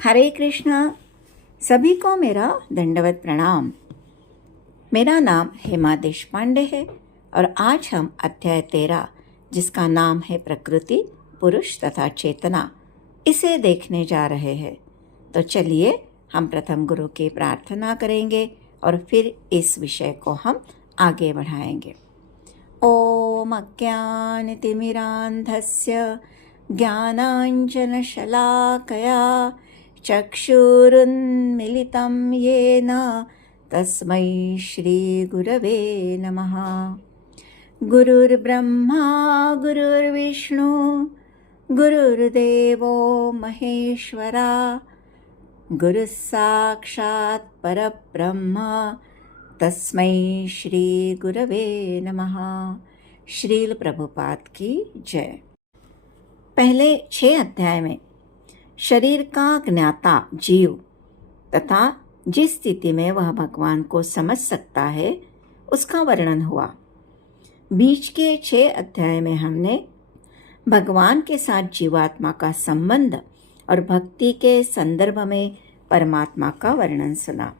हरे कृष्णा। सभी को मेरा दंडवत प्रणाम। मेरा नाम हेमा देशपांडे है और आज हम अध्याय 13 जिसका नाम है प्रकृति, पुरुष तथा चेतना, इसे देखने जा रहे हैं। तो चलिए हम प्रथम गुरु की प्रार्थना करेंगे और फिर इस विषय को हम आगे बढ़ाएंगे। ओम अज्ञानतिमिरान्धस्य ज्ञानाञ्जनशलाकया चक्षुरुन्मिलितं येन तस्मै श्रीगुरवे नमः। गुरुर्ब्रह्मा गुरुर्विष्णु गुरुर्देवो महेश्वरा, गुरुः साक्षात् परब्रह्म तस्मै श्रीगुरवे नमः। श्रील प्रभुपाद की जय। पहले 6 अध्याय में शरीर का ज्ञाता जीव तथा जिस स्थिति में वह भगवान को समझ सकता है उसका वर्णन हुआ। बीच के 6 अध्याय में हमने भगवान के साथ जीवात्मा का संबंध और भक्ति के संदर्भ में परमात्मा का वर्णन सुना।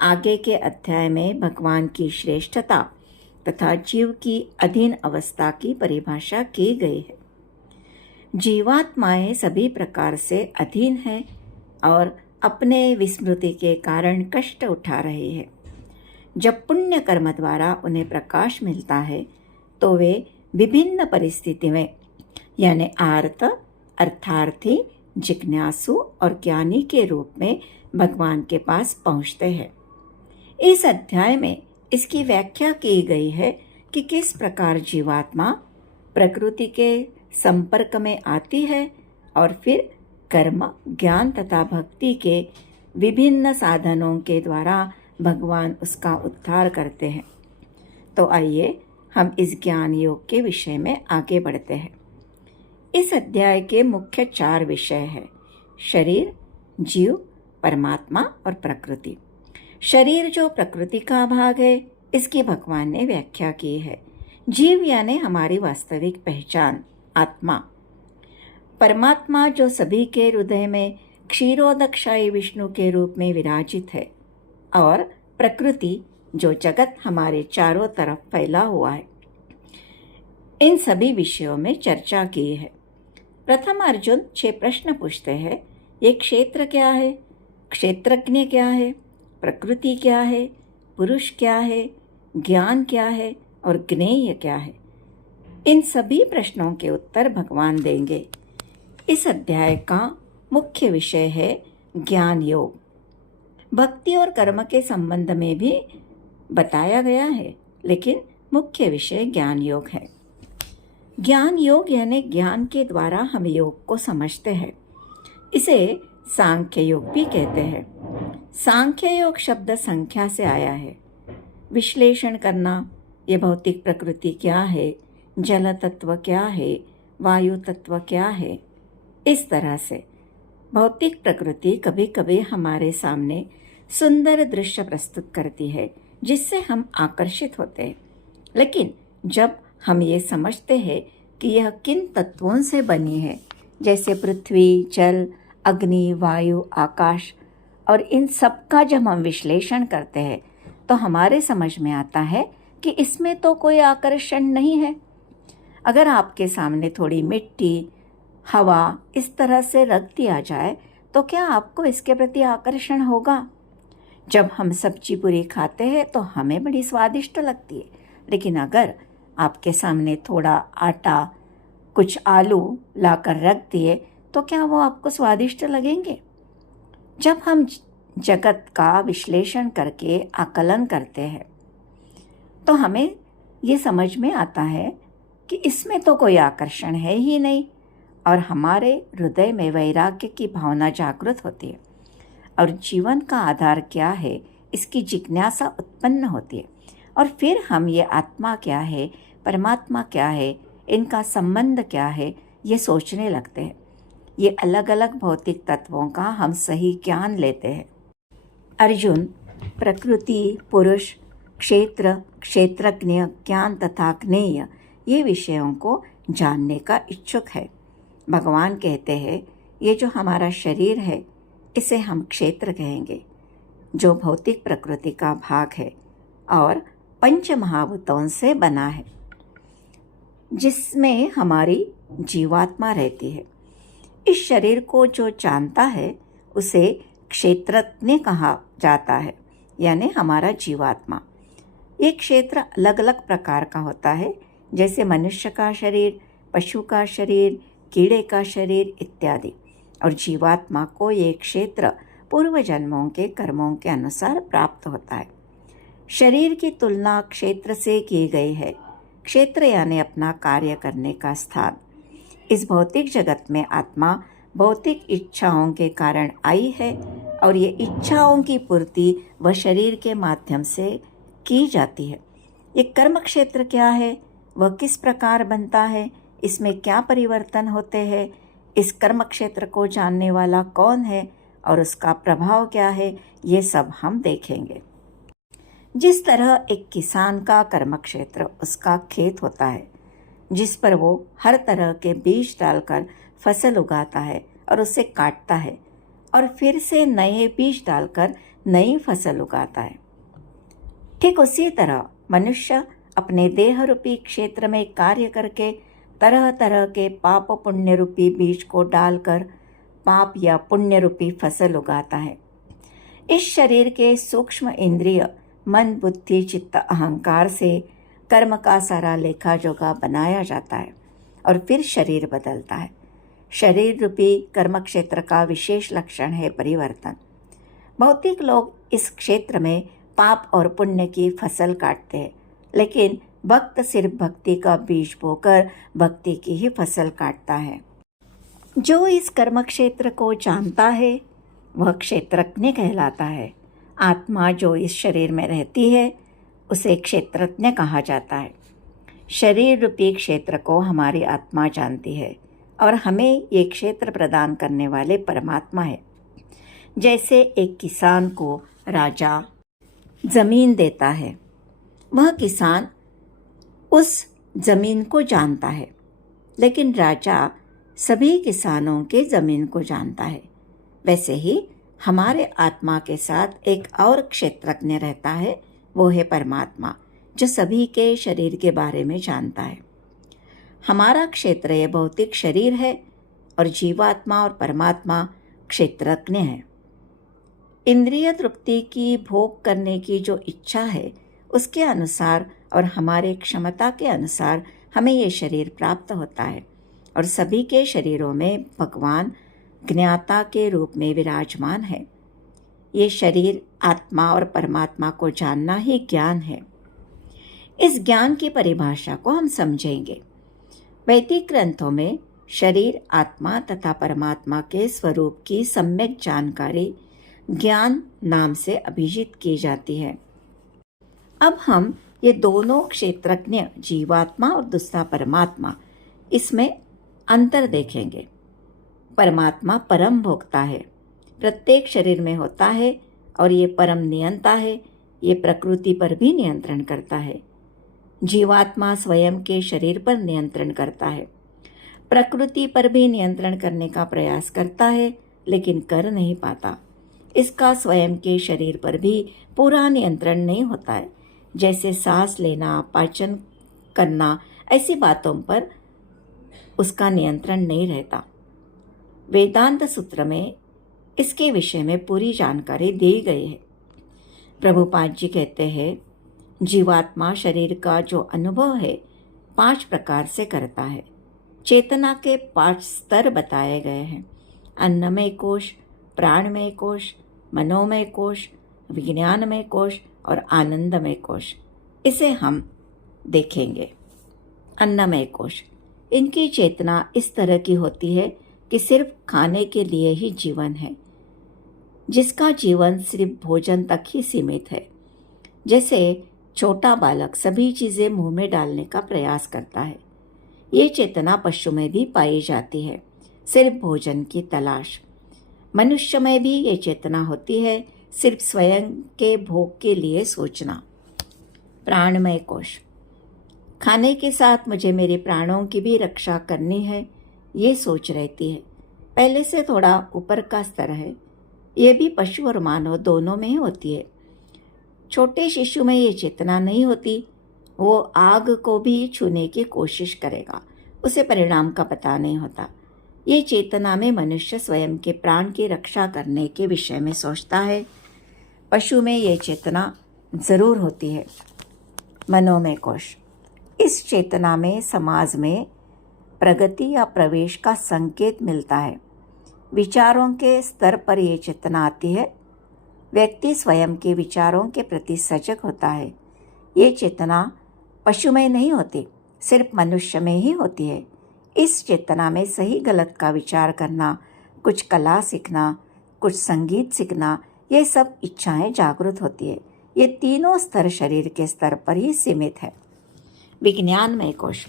आगे के अध्याय में भगवान की श्रेष्ठता तथा जीव की अधीन अवस्था की परिभाषा की गई है। जीवात्माएं सभी प्रकार से अधीन हैं और अपने विस्मृति के कारण कष्ट उठा रही है। जब पुण्य कर्म द्वारा उन्हें प्रकाश मिलता है तो वे विभिन्न परिस्थिति में यानी आर्त, अर्थार्थी, जिज्ञासु और ज्ञानी के रूप में भगवान के पास पहुँचते हैं। इस अध्याय में इसकी व्याख्या की गई है कि किस प्रकार जीवात्मा प्रकृति के संपर्क में आती है और फिर कर्म, ज्ञान तथा भक्ति के विभिन्न साधनों के द्वारा भगवान उसका उद्धार करते हैं। तो आइए हम इस ज्ञान योग के विषय में आगे बढ़ते हैं। इस अध्याय के मुख्य 4 विषय हैं: शरीर, जीव, परमात्मा और प्रकृति। शरीर जो प्रकृति का भाग है, इसकी भगवान ने व्याख्या की है। जीव यानी हमारी वास्तविक पहचान, आत्मा। परमात्मा जो सभी के हृदय में क्षीरोदकशायी विष्णु के रूप में विराजित है, और प्रकृति जो जगत हमारे चारों तरफ फैला हुआ है। इन सभी विषयों में चर्चा की है। प्रथम अर्जुन 6 प्रश्न पूछते हैं। ये क्षेत्र क्या है, क्षेत्रज्ञ क्या है, प्रकृति क्या है, पुरुष क्या है, ज्ञान क्या है और ज्ञेय क्या है। इन सभी प्रश्नों के उत्तर भगवान देंगे। इस अध्याय का मुख्य विषय है ज्ञान योग। भक्ति और कर्म के संबंध में भी बताया गया है, लेकिन मुख्य विषय ज्ञान योग है। ज्ञान योग यानी ज्ञान के द्वारा हम योग को समझते हैं। इसे सांख्य योग भी कहते हैं। सांख्य योग शब्द संख्या से आया है। विश्लेषण करना, ये भौतिक प्रकृति क्या है, जल तत्व क्या है, वायु तत्व क्या है। इस तरह से भौतिक प्रकृति कभी कभी हमारे सामने सुंदर दृश्य प्रस्तुत करती है जिससे हम आकर्षित होते हैं। लेकिन जब हम ये समझते हैं कि यह किन तत्वों से बनी है, जैसे पृथ्वी, जल, अग्नि, वायु, आकाश, और इन सब का जब हम विश्लेषण करते हैं तो हमारे समझ में आता है कि इसमें तो कोई आकर्षण नहीं है। अगर आपके सामने थोड़ी मिट्टी, हवा इस तरह से रख दिया जाए तो क्या आपको इसके प्रति आकर्षण होगा? जब हम सब्जी पूरी खाते हैं तो हमें बड़ी स्वादिष्ट लगती है, लेकिन अगर आपके सामने थोड़ा आटा, कुछ आलू लाकर रख दिए तो क्या वो आपको स्वादिष्ट लगेंगे? जब हम जगत का विश्लेषण करके आकलन करते हैं तो हमें ये समझ में आता है कि इसमें तो कोई आकर्षण है ही नहीं, और हमारे हृदय में वैराग्य की भावना जागृत होती है और जीवन का आधार क्या है इसकी जिज्ञासा उत्पन्न होती है। और फिर हम ये आत्मा क्या है, परमात्मा क्या है, इनका संबंध क्या है, ये सोचने लगते हैं। ये अलग अलग भौतिक तत्वों का हम सही ज्ञान लेते हैं। अर्जुन प्रकृति, पुरुष, क्षेत्र, क्षेत्रज्ञ, ज्ञान तथा ज्ञेय ये विषयों को जानने का इच्छुक है। भगवान कहते हैं ये जो हमारा शरीर है इसे हम क्षेत्र कहेंगे, जो भौतिक प्रकृति का भाग है और पंच महाभूतों से बना है, जिसमें हमारी जीवात्मा रहती है। इस शरीर को जो जानता है उसे क्षेत्रज्ञ कहा जाता है, यानी हमारा जीवात्मा। ये क्षेत्र अलग अलग प्रकार का होता है, जैसे मनुष्य का शरीर, पशु का शरीर, कीड़े का शरीर इत्यादि। और जीवात्मा को ये क्षेत्र पूर्व जन्मों के कर्मों के अनुसार प्राप्त होता है। शरीर की तुलना क्षेत्र से की गई है। क्षेत्र यानी अपना कार्य करने का स्थान। इस भौतिक जगत में आत्मा भौतिक इच्छाओं के कारण आई है और ये इच्छाओं की पूर्ति वह शरीर के माध्यम से की जाती है। ये कर्म क्षेत्र क्या है, वह किस प्रकार बनता है, इसमें क्या परिवर्तन होते हैं, इस कर्म क्षेत्र को जानने वाला कौन है और उसका प्रभाव क्या है, ये सब हम देखेंगे। जिस तरह एक किसान का कर्म क्षेत्र उसका खेत होता है, जिस पर वो हर तरह के बीज डालकर फसल उगाता है और उसे काटता है और फिर से नए बीज डालकर नई फसल उगाता है, ठीक उसी तरह मनुष्य अपने देह रूपी क्षेत्र में कार्य करके तरह तरह के पाप पुण्य रूपी बीज को डालकर पाप या पुण्य रूपी फसल उगाता है। इस शरीर के सूक्ष्म इंद्रिय मन, बुद्धि, चित्त, अहंकार से कर्म का सारा लेखा जोखा बनाया जाता है और फिर शरीर बदलता है। शरीर रूपी कर्म क्षेत्र का विशेष लक्षण है परिवर्तन। भौतिक लोग इस क्षेत्र में पाप और पुण्य की फसल काटते हैं, लेकिन भक्त सिर्फ भक्ति का बीज बोकर भक्ति की ही फसल काटता है। जो इस कर्म क्षेत्र को जानता है वह क्षेत्रज्ञ कहलाता है। आत्मा जो इस शरीर में रहती है उसे क्षेत्रज्ञ कहा जाता है। शरीर रूपी क्षेत्र को हमारी आत्मा जानती है और हमें ये क्षेत्र प्रदान करने वाले परमात्मा है। जैसे एक किसान को राजा जमीन देता है, वह किसान उस जमीन को जानता है, लेकिन राजा सभी किसानों के जमीन को जानता है। वैसे ही हमारे आत्मा के साथ एक और क्षेत्रज्ञ रहता है, वो है परमात्मा, जो सभी के शरीर के बारे में जानता है। हमारा क्षेत्र ये भौतिक शरीर है और जीवात्मा और परमात्मा क्षेत्रज्ञ है। इंद्रिय तृप्ति की भोग करने की जो इच्छा है उसके अनुसार और हमारे क्षमता के अनुसार हमें ये शरीर प्राप्त होता है और सभी के शरीरों में भगवान ज्ञाता के रूप में विराजमान है। ये शरीर आत्मा और परमात्मा को जानना ही ज्ञान है। इस ज्ञान की परिभाषा को हम समझेंगे। वैदिक ग्रंथों में शरीर, आत्मा तथा परमात्मा के स्वरूप की सम्यक जानकारी ज्ञान नाम से अभिहित की जाती है। अब हम ये दोनों क्षेत्रज्ञ, जीवात्मा और दूसरा परमात्मा, इसमें अंतर देखेंगे। परमात्मा परम भोक्ता है, प्रत्येक शरीर में होता है और ये परम नियंता है, ये प्रकृति पर भी नियंत्रण करता है। जीवात्मा स्वयं के शरीर पर नियंत्रण करता है, प्रकृति पर भी नियंत्रण करने का प्रयास करता है, लेकिन कर नहीं पाता। इसका स्वयं के शरीर पर भी पूरा नियंत्रण नहीं होता है, जैसे सांस लेना, पाचन करना, ऐसी बातों पर उसका नियंत्रण नहीं रहता। वेदांत सूत्र में इसके विषय में पूरी जानकारी दी गई है। प्रभुपाद जी कहते हैं, जीवात्मा शरीर का जो अनुभव है 5 प्रकार से करता है। चेतना के 5 स्तर बताए गए हैं। अन्नमय कोश, प्राणमय कोश, मनोमय कोश, विज्ञानमय कोश और आनंदमय कोश। इसे हम देखेंगे। अन्नमय कोश, इनकी चेतना इस तरह की होती है कि सिर्फ खाने के लिए ही जीवन है, जिसका जीवन सिर्फ भोजन तक ही सीमित है। जैसे छोटा बालक सभी चीज़ें मुंह में डालने का प्रयास करता है, ये चेतना पशु में भी पाई जाती है, सिर्फ भोजन की तलाश। मनुष्य में भी ये चेतना होती है, सिर्फ स्वयं के भोग के लिए सोचना। प्राणमय कोश, खाने के साथ मुझे मेरे प्राणों की भी रक्षा करनी है, ये सोच रहती है। पहले से थोड़ा ऊपर का स्तर है। ये भी पशु और मानव दोनों में ही होती है। छोटे शिशु में ये चेतना नहीं होती। वो आग को भी छूने की कोशिश करेगा, उसे परिणाम का पता नहीं होता। ये चेतना में मनुष्य स्वयं के प्राण की रक्षा करने के विषय में सोचता है। पशु में ये चेतना जरूर होती है। मनोमय कोश, इस चेतना में समाज में प्रगति या प्रवेश का संकेत मिलता है। विचारों के स्तर पर यह चेतना आती है। व्यक्ति स्वयं के विचारों के प्रति सजग होता है। ये चेतना पशु में नहीं होती, सिर्फ मनुष्य में ही होती है। इस चेतना में सही गलत का विचार करना, कुछ कला सीखना, कुछ संगीत सीखना, ये सब इच्छाएं जागृत होती है। ये तीनों स्तर शरीर के स्तर पर ही सीमित है। विज्ञानमय कोश,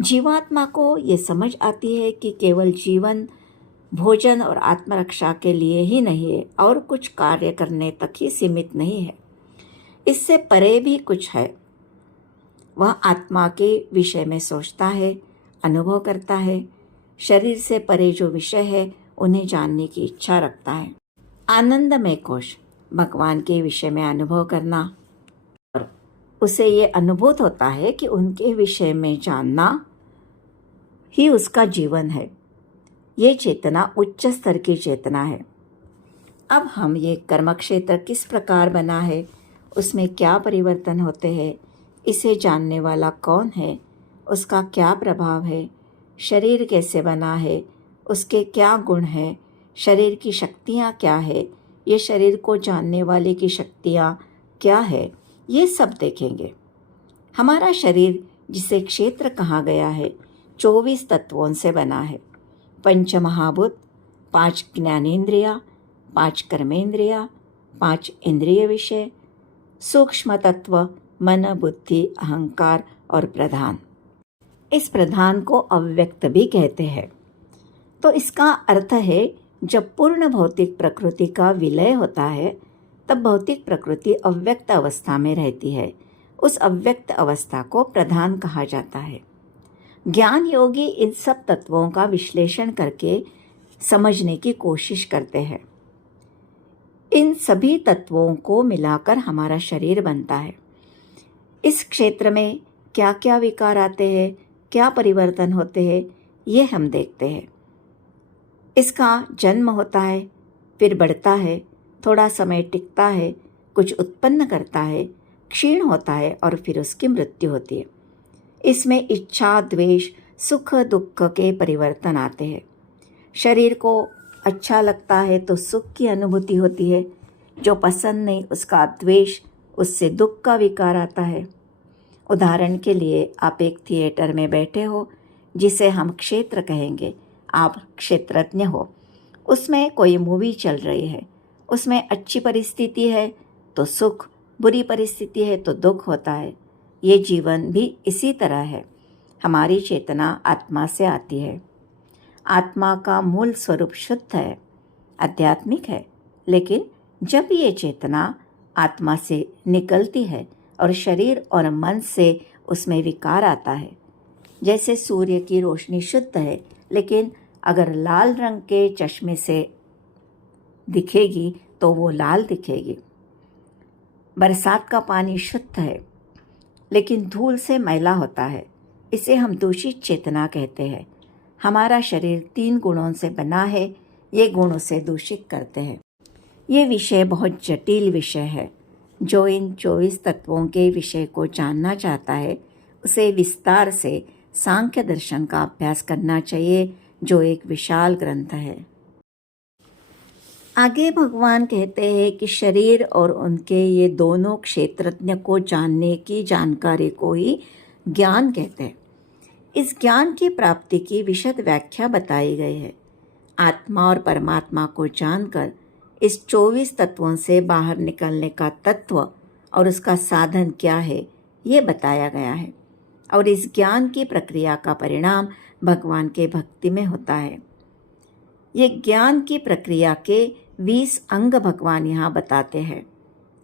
जीवात्मा को ये समझ आती है कि केवल जीवन भोजन और आत्मरक्षा के लिए ही नहीं है और कुछ कार्य करने तक ही सीमित नहीं है। इससे परे भी कुछ है। वह आत्मा के विषय में सोचता है, अनुभव करता है। शरीर से परे जो विषय है उन्हें जानने की इच्छा रखता है। आनंदमय कोश, भगवान के विषय में अनुभव करना, और उसे ये अनुभूत होता है कि उनके विषय में जानना ही उसका जीवन है। ये चेतना उच्च स्तर की चेतना है। अब हम ये कर्म क्षेत्र किस प्रकार बना है, उसमें क्या परिवर्तन होते हैं, इसे जानने वाला कौन है, उसका क्या प्रभाव है, शरीर कैसे बना है, उसके क्या गुण हैं, शरीर की शक्तियाँ क्या है, ये शरीर को जानने वाले की शक्तियाँ क्या है, ये सब देखेंगे। हमारा शरीर, जिसे क्षेत्र कहा गया है, 24 तत्वों से बना है। पंच महाभूत, 5 ज्ञानेंद्रिया, 5 कर्मेंद्रिया, 5 इंद्रिय विषय, सूक्ष्म तत्व, मन, बुद्धि, अहंकार और प्रधान। इस प्रधान को अव्यक्त भी कहते हैं। तो इसका अर्थ है, जब पूर्ण भौतिक प्रकृति का विलय होता है तब भौतिक प्रकृति अव्यक्त अवस्था में रहती है। उस अव्यक्त अवस्था को प्रधान कहा जाता है। ज्ञान योगी इन सब तत्वों का विश्लेषण करके समझने की कोशिश करते हैं। इन सभी तत्वों को मिलाकर हमारा शरीर बनता है। इस क्षेत्र में क्या क्या विकार आते हैं, क्या परिवर्तन होते हैं, ये हम देखते हैं। इसका जन्म होता है, फिर बढ़ता है, थोड़ा समय टिकता है, कुछ उत्पन्न करता है, क्षीण होता है और फिर उसकी मृत्यु होती है। इसमें इच्छा, द्वेष, सुख दुख के परिवर्तन आते हैं। शरीर को अच्छा लगता है तो सुख की अनुभूति होती है, जो पसंद नहीं उसका द्वेष, उससे दुख का विकार आता है। उदाहरण के लिए, आप एक थिएटर में बैठे हो, जिसे हम क्षेत्र कहेंगे, आप क्षेत्रज्ञ हो। उसमें कोई मूवी चल रही है, उसमें अच्छी परिस्थिति है तो सुख, बुरी परिस्थिति है तो दुख होता है। ये जीवन भी इसी तरह है। हमारी चेतना आत्मा से आती है। आत्मा का मूल स्वरूप शुद्ध है, आध्यात्मिक है। लेकिन जब ये चेतना आत्मा से निकलती है और शरीर और मन से उसमें विकार आता है, जैसे सूर्य की रोशनी शुद्ध है, लेकिन अगर लाल रंग के चश्मे से दिखेगी तो वो लाल दिखेगी। बरसात का पानी शुद्ध है, लेकिन धूल से मैला होता है, इसे हम दूषित चेतना कहते हैं। हमारा शरीर 3 गुणों से बना है, ये गुण उसे दूषित करते हैं। ये विषय बहुत जटिल विषय है। जो इन 24 तत्वों के विषय को जानना चाहता है, उसे विस्तार से सांख्य दर्शन का अभ्यास करना चाहिए, जो एक विशाल ग्रंथ है। आगे भगवान कहते हैं कि शरीर और उनके ये दोनों क्षेत्रज्ञ को जानने की जानकारी को ही ज्ञान कहते हैं। इस ज्ञान की प्राप्ति की विशद व्याख्या बताई गई है। आत्मा और परमात्मा को जानकर इस 24 तत्वों से बाहर निकलने का तत्व और उसका साधन क्या है, ये बताया गया है। और इस ज्ञान की प्रक्रिया का परिणाम भगवान के भक्ति में होता है। ये ज्ञान की प्रक्रिया के 20 अंग भगवान यहाँ बताते हैं।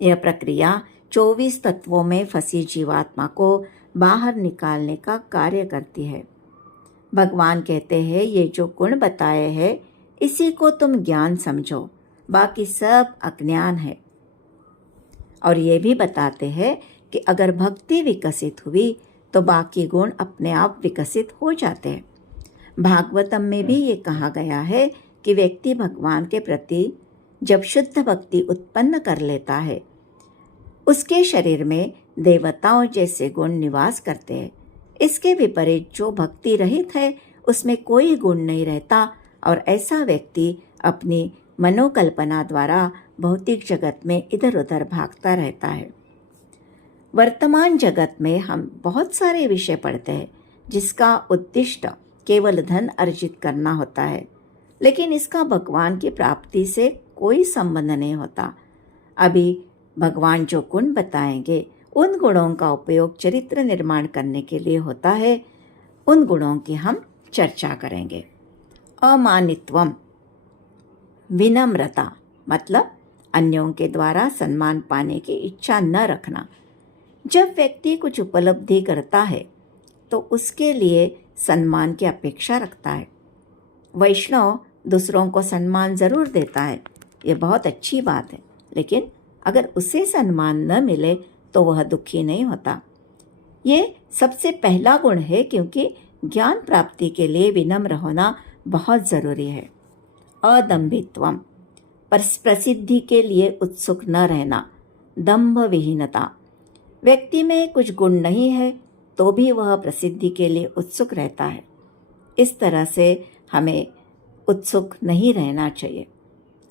यह प्रक्रिया 24 तत्वों में फंसी जीवात्मा को बाहर निकालने का कार्य करती है। भगवान कहते हैं, ये जो गुण बताए हैं इसी को तुम ज्ञान समझो, बाकी सब अज्ञान है। और ये भी बताते हैं कि अगर भक्ति विकसित हुई तो बाकी गुण अपने आप विकसित हो जाते हैं। भागवतम में भी ये कहा गया है कि व्यक्ति भगवान के प्रति जब शुद्ध भक्ति उत्पन्न कर लेता है, उसके शरीर में देवताओं जैसे गुण निवास करते हैं। इसके विपरीत जो भक्ति रहित है, उसमें कोई गुण नहीं रहता और ऐसा व्यक्ति अपनी मनोकल्पना द्वारा भौतिक जगत में इधर उधर भागता रहता है। वर्तमान जगत में हम बहुत सारे विषय पढ़ते हैं जिसका उद्देश्य केवल धन अर्जित करना होता है, लेकिन इसका भगवान की प्राप्ति से कोई संबंध नहीं होता। अभी भगवान जो गुण बताएंगे, उन गुणों का उपयोग चरित्र निर्माण करने के लिए होता है। उन गुणों की हम चर्चा करेंगे। अमानित्वम, विनम्रता मतलब अन्यों के द्वारा सम्मान पाने की इच्छा न रखना। जब व्यक्ति कुछ उपलब्धि करता है तो उसके लिए सम्मान की अपेक्षा रखता है। वैष्णव दूसरों को सम्मान जरूर देता है, ये बहुत अच्छी बात है, लेकिन अगर उसे सम्मान न मिले तो वह दुखी नहीं होता। ये सबसे पहला गुण है, क्योंकि ज्ञान प्राप्ति के लिए विनम्र होना बहुत ज़रूरी है। अदम्भित्वम, प्रसिद्धि के लिए उत्सुक न रहना। दंभ विहीनता, व्यक्ति में कुछ गुण नहीं है तो भी वह प्रसिद्धि के लिए उत्सुक रहता है। इस तरह से हमें उत्सुक नहीं रहना चाहिए।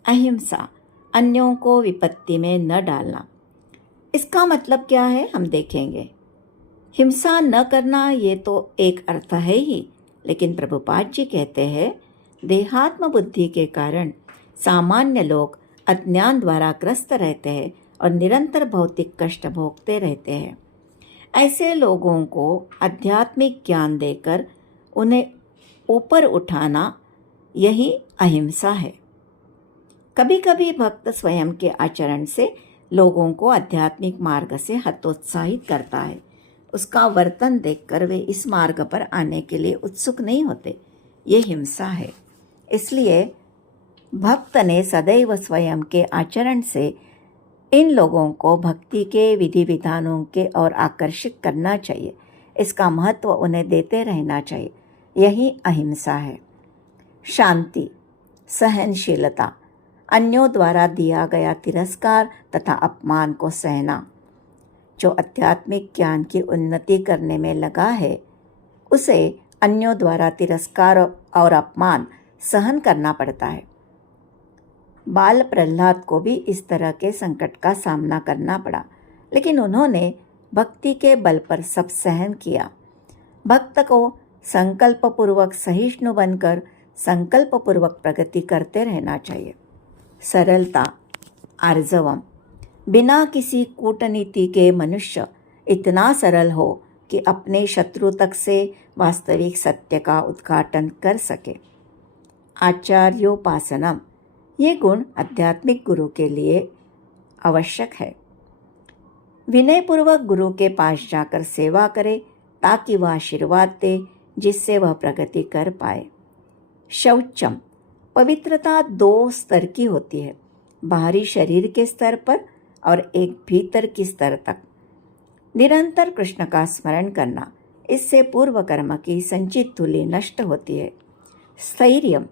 अहिंसा, अन्यों को विपत्ति में न डालना। इसका मतलब क्या है, हम देखेंगे। हिंसा न करना ये तो एक अर्थ है ही, लेकिन प्रभुपाद जी कहते हैं देहात्म बुद्धि के कारण सामान्य लोग अज्ञान द्वारा ग्रस्त रहते हैं और निरंतर भौतिक कष्ट भोगते रहते हैं। ऐसे लोगों को आध्यात्मिक ज्ञान देकर उन्हें ऊपर उठाना, यही अहिंसा है। कभी कभी भक्त स्वयं के आचरण से लोगों को आध्यात्मिक मार्ग से हतोत्साहित करता है। उसका वर्तन देखकर वे इस मार्ग पर आने के लिए उत्सुक नहीं होते। ये हिंसा है। इसलिए भक्त ने सदैव स्वयं के आचरण से इन लोगों को भक्ति के विधि विधानों के ओर आकर्षित करना चाहिए। इसका महत्व उन्हें देते रहना चाहिए। यही अहिंसा है। शांति, सहनशीलता, अन्यों द्वारा दिया गया तिरस्कार तथा अपमान को सहना। जो आध्यात्मिक ज्ञान की उन्नति करने में लगा है, उसे अन्यों द्वारा तिरस्कार और अपमान सहन करना पड़ता है। बाल प्रहलाद को भी इस तरह के संकट का सामना करना पड़ा, लेकिन उन्होंने भक्ति के बल पर सब सहन किया। भक्त को संकल्पपूर्वक सहिष्णु बनकर संकल्पपूर्वक प्रगति करते रहना चाहिए। सरलता, आर्जवम, बिना किसी कूटनीति के मनुष्य इतना सरल हो कि अपने शत्रु तक से वास्तविक सत्य का उद्घाटन कर सके। आचार्योपासनम, ये गुण आध्यात्मिक गुरु के लिए आवश्यक है। विनयपूर्वक गुरु के पास जाकर सेवा करे ताकि वह आशीर्वाद दे, जिससे वह प्रगति कर पाए। शौचम, पवित्रता 2 स्तर की होती है, बाहरी शरीर के स्तर पर और एक भीतर की स्तर तक। निरंतर कृष्ण का स्मरण करना, इससे पूर्व कर्म की संचित धूलि नष्ट होती है। स्थैर्यम,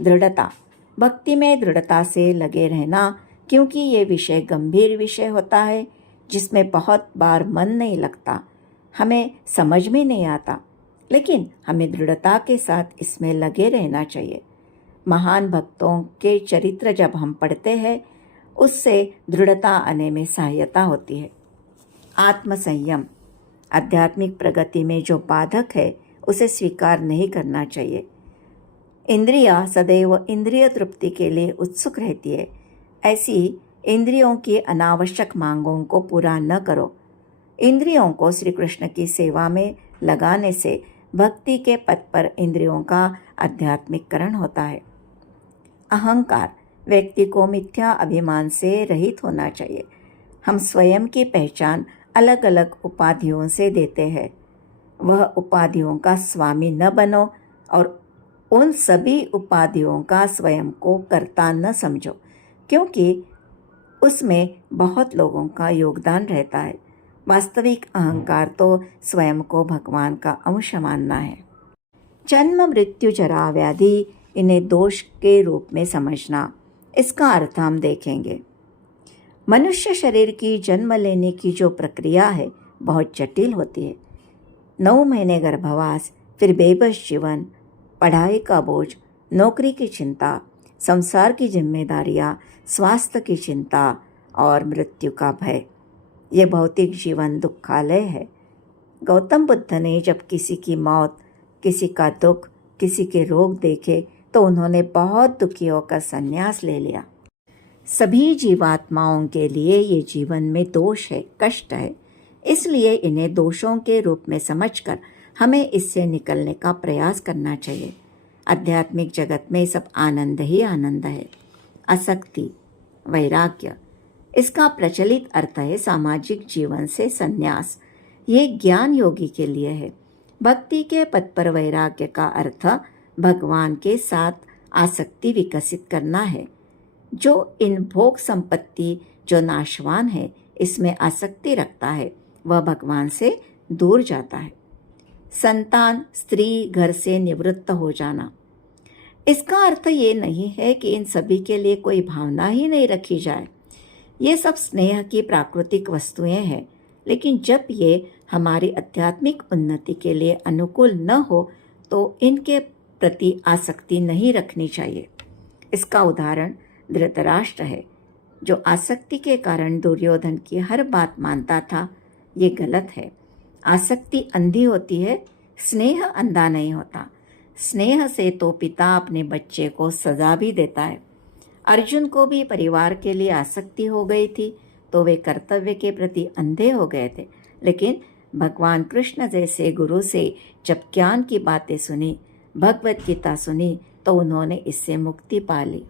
दृढ़ता, भक्ति में दृढ़ता से लगे रहना, क्योंकि ये विषय गंभीर विषय होता है जिसमें बहुत बार मन नहीं लगता, हमें समझ में नहीं आता, लेकिन हमें दृढ़ता के साथ इसमें लगे रहना चाहिए। महान भक्तों के चरित्र जब हम पढ़ते हैं, उससे दृढ़ता आने में सहायता होती है। आत्मसंयम, आध्यात्मिक प्रगति में जो बाधक है उसे स्वीकार नहीं करना चाहिए। इंद्रियां सदैव इंद्रिय तृप्ति के लिए उत्सुक रहती है। ऐसी इंद्रियों की अनावश्यक मांगों को पूरा न करो। इंद्रियों को श्री कृष्ण की सेवा में लगाने से भक्ति के पथ पर इंद्रियों का आध्यात्मिककरण होता है। अहंकार, व्यक्ति को मिथ्या अभिमान से रहित होना चाहिए। हम स्वयं की पहचान अलग अलग उपाधियों से देते हैं। वह उपाधियों का स्वामी न बनो और उन सभी उपाधियों का स्वयं को कर्ता न समझो, क्योंकि उसमें बहुत लोगों का योगदान रहता है। वास्तविक अहंकार तो स्वयं को भगवान का अंश मानना है। जन्म, मृत्यु, जरा, व्याधि, इन्हें दोष के रूप में समझना, इसका अर्थ हम देखेंगे। मनुष्य शरीर की जन्म लेने की जो प्रक्रिया है बहुत जटिल होती है। 9 महीने गर्भवास, फिर बेबस जीवन, पढ़ाई का बोझ, नौकरी की चिंता, संसार की जिम्मेदारियां, स्वास्थ्य की चिंता और मृत्यु का भय। ये भौतिक जीवन दुखालय है। गौतम बुद्ध ने जब किसी की मौत, किसी का दुख, किसी के रोग देखे तो उन्होंने बहुत दुखी होकर संन्यास ले लिया। सभी जीवात्माओं के लिए ये जीवन में दोष है, कष्ट है। इसलिए इन्हें दोषों के रूप में समझकर हमें इससे निकलने का प्रयास करना चाहिए। आध्यात्मिक जगत में सब आनंद ही आनंद है। आसक्ति, वैराग्य, इसका प्रचलित अर्थ है सामाजिक जीवन से संन्यास। ये ज्ञान योगी के लिए है। भक्ति के पद पर वैराग्य का अर्थ भगवान के साथ आसक्ति विकसित करना है। जो इन भोग संपत्ति जो नाशवान है इसमें आसक्ति रखता है वह भगवान से दूर जाता है। संतान, स्त्री, घर से निवृत्त हो जाना, इसका अर्थ ये नहीं है कि इन सभी के लिए कोई भावना ही नहीं रखी जाए। ये सब स्नेह की प्राकृतिक वस्तुएं हैं, लेकिन जब ये हमारी आध्यात्मिक उन्नति के लिए अनुकूल न हो तो इनके प्रति आसक्ति नहीं रखनी चाहिए। इसका उदाहरण धृतराष्ट्र है, जो आसक्ति के कारण दुर्योधन की हर बात मानता था। ये गलत है। आसक्ति अंधी होती है, स्नेह अंधा नहीं होता। स्नेह से तो पिता अपने बच्चे को सजा भी देता है। अर्जुन को भी परिवार के लिए आसक्ति हो गई थी तो वे कर्तव्य के प्रति अंधे हो गए थे। लेकिन भगवान कृष्ण जैसे गुरु से जब ज्ञान की बातें सुनी, भगवत गीता सुनी, तो उन्होंने इससे मुक्ति पा ली।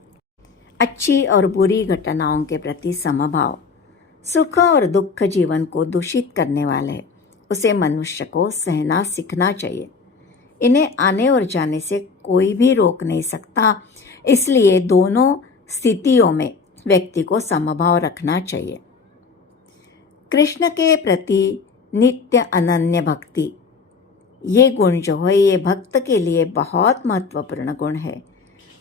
अच्छी और बुरी घटनाओं के प्रति समभाव। सुख और दुख जीवन को दूषित करने वाले हैं, उसे मनुष्य को सहना सीखना चाहिए। इन्हें आने और जाने से कोई भी रोक नहीं सकता, इसलिए दोनों स्थितियों में व्यक्ति को समभाव रखना चाहिए। कृष्ण के प्रति नित्य अनन्य भक्ति, ये गुण जो है ये भक्त के लिए बहुत महत्वपूर्ण गुण है।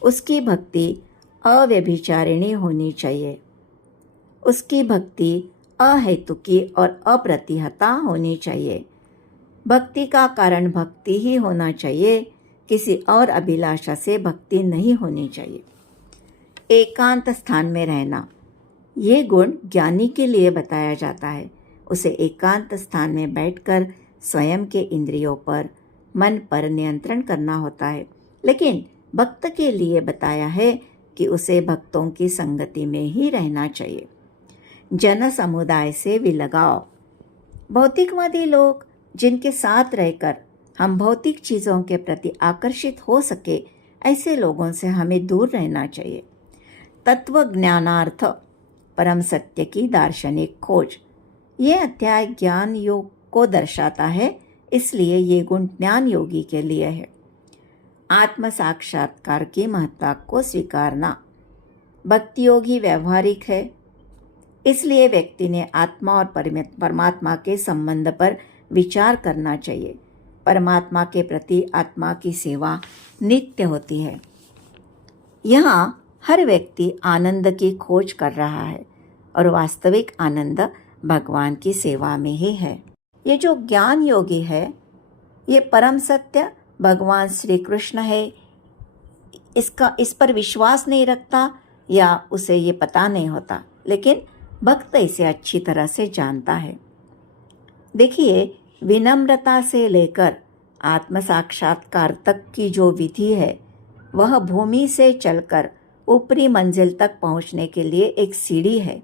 उसकी भक्ति अव्यभिचारिणी होनी चाहिए। उसकी भक्ति अहेतुकी और अप्रतिहता होनी चाहिए। भक्ति का कारण भक्ति ही होना चाहिए, किसी और अभिलाषा से भक्ति नहीं होनी चाहिए। एकांत स्थान में रहना, ये गुण ज्ञानी के लिए बताया जाता है। उसे एकांत स्थान में बैठकर स्वयं के इंद्रियों पर, मन पर नियंत्रण करना होता है। लेकिन भक्त के लिए बताया है कि उसे भक्तों की संगति में ही रहना चाहिए। जन समुदाय से विलगाव। भौतिकवादी लोग जिनके साथ रहकर हम भौतिक चीज़ों के प्रति आकर्षित हो सके, ऐसे लोगों से हमें दूर रहना चाहिए। तत्व ज्ञानार्थ, परम सत्य की दार्शनिक खोज। ये अध्याय ज्ञान योग को दर्शाता है, इसलिए ये गुण ज्ञान योगी के लिए है। आत्म साक्षात्कार की महत्ता को स्वीकारना। भक्ति योगी व्यवहारिक है, इसलिए व्यक्ति ने आत्मा और परमात्मा के संबंध पर विचार करना चाहिए। परमात्मा के प्रति आत्मा की सेवा नित्य होती है। यहाँ हर व्यक्ति आनंद की खोज कर रहा है और वास्तविक आनंद भगवान की सेवा में ही है। ये जो ज्ञान योगी है, ये परम सत्य भगवान श्री कृष्ण है, इस पर विश्वास नहीं रखता या उसे ये पता नहीं होता, लेकिन भक्त इसे अच्छी तरह से जानता है। देखिए, विनम्रता से लेकर आत्म साक्षात्कार तक की जो विधि है, वह भूमि से चलकर ऊपरी मंजिल तक पहुंचने के लिए एक सीढ़ी है,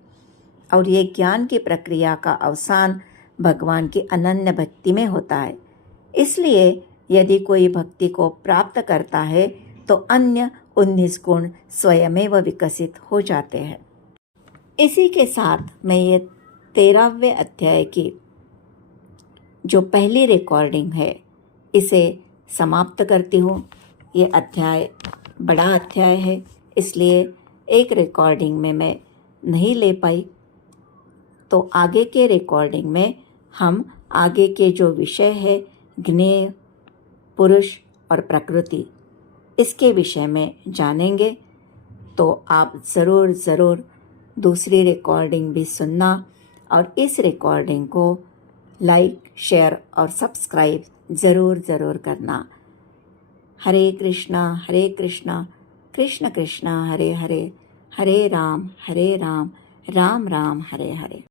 और ये ज्ञान की प्रक्रिया का अवसान भगवान की अनन्य भक्ति में होता है। इसलिए यदि कोई भक्ति को प्राप्त करता है तो अन्य 19 गुण स्वयमेव विकसित हो जाते हैं। इसी के साथ मैं ये 13वें अध्याय की जो पहली रिकॉर्डिंग है इसे समाप्त करती हूँ। ये अध्याय बड़ा अध्याय है, इसलिए एक रिकॉर्डिंग में मैं नहीं ले पाई। तो आगे के रिकॉर्डिंग में हम आगे के जो विषय है ज्ञेय, पुरुष और प्रकृति, इसके विषय में जानेंगे। तो आप ज़रूर दूसरी रिकॉर्डिंग भी सुनना और इस रिकॉर्डिंग को लाइक, शेयर और सब्सक्राइब ज़रूर करना। हरे कृष्णा कृष्ण कृष्णा हरे हरे, हरे राम राम राम हरे हरे।